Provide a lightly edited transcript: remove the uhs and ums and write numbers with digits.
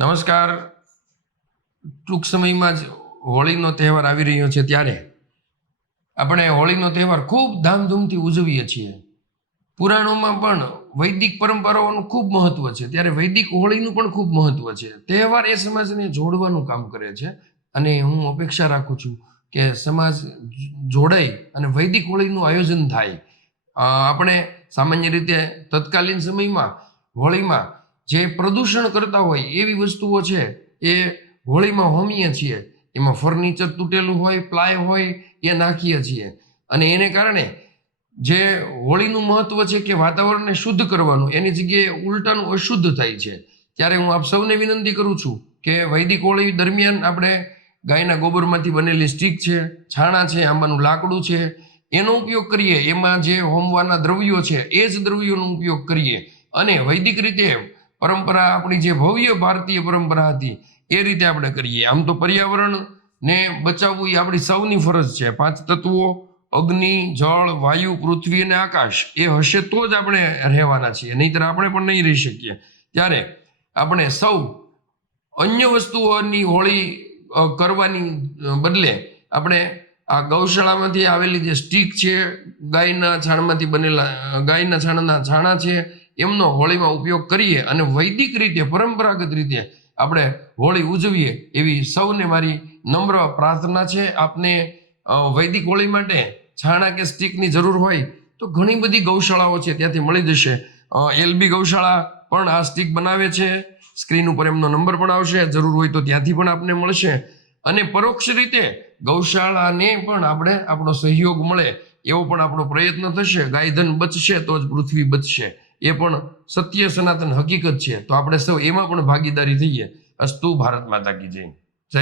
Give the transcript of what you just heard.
નમસ્કાર. ટૂંક સમયમાં જ હોળીનો તહેવાર આવી રહ્યો છે, ત્યારે આપણે હોળીનો તહેવાર ખૂબ ધામધૂમથી ઉજવીએ છીએ. પુરાણોમાં પણ વૈદિક પરંપરાઓનું ખૂબ મહત્વ છે, ત્યારે વૈદિક હોળીનું પણ ખૂબ મહત્વ છે. તહેવાર એ સમાજને જોડવાનું કામ કરે છે, અને હું અપેક્ષા રાખું છું કે સમાજ જોડાય અને વૈદિક હોળીનું આયોજન થાય. આપણે સામાન્ય રીતે તત્કાલીન સમયમાં હોળીમાં જે પ્રદૂષણ કરતા હોય એવી વસ્તુઓ છે એ હોળીમાં હોમીએ છીએ. એમાં ફર્નિચર તૂટેલું હોય, પ્લાય હોય, એ નાખીએ છીએ, અને એને કારણે જે હોળીનું મહત્વ છે કે વાતાવરણને શુદ્ધ કરવાનું, એની જગ્યાએ ઉલટાનું અશુદ્ધ થાય છે. ત્યારે હું આપ સૌને વિનંતી કરું છું કે વૈદિક હોળી દરમિયાન આપણે ગાયના ગોબરમાંથી બનેલી સ્ટીક છે, છાણા છે, આંબાનું લાકડું છે, એનો ઉપયોગ કરીએ. એમાં જે હોમવાના દ્રવ્યો છે એ જ દ્રવ્યોનો ઉપયોગ કરીએ, અને વૈદિક રીતે પરંપરા, આપણી જે ભવ્ય ભારતીય પરંપરા હતી એ રીતે આપણે કરીએ. આમ તો પર્યાવરણને બચાવવું એ આપણી સૌની ફરજ છે. 5 તત્વો અગ્નિ, જળ, વાયુ, પૃથ્વી અને આકાશ એ હશે તો જ આપણે રહેવાના છીએ, નહીંતર આપણે પણ નહીં રહી શકીએ. ત્યારે આપણે સૌ અન્ય વસ્તુઓની હોળી કરવાની બદલે આપણે આ ગૌશાળામાંથી આવેલી જે સ્ટીક છે, ગાયના છાણમાંથી બનેલા ગાયના છાણા છે, એમનો હોળીમાં ઉપયોગ કરીએ અને વૈદિક રીતે, પરંપરાગત રીતે આપણે હોળી ઉજવીએ, એવી સૌને મારી નમ્ર પ્રાર્થના છે. આપને વૈદિક હોળી માટે છાણા કે સ્ટીકની જરૂર હોય તો ઘણી બધી ગૌશાળાઓ છે, ત્યાંથી મળી જશે. LB ગૌશાળા પણ આ સ્ટીક બનાવે છે. સ્ક્રીન ઉપર એમનો નંબર પણ આવશે, જરૂર હોય તો ત્યાંથી પણ આપને મળશે. અને પરોક્ષ રીતે ગૌશાળાને પણ આપણે આપણો સહયોગ મળે એવો પણ આપણો પ્રયત્ન થશે. ગાયધન બચશે તો જ પૃથ્વી બચશે, એ પણ સત્ય સનાતન હકીકત છે. તો આપણે સૌ એમાં પણ ભાગીદારી થઈએ. અસ્તુ. ભારત માતા કી જય. જય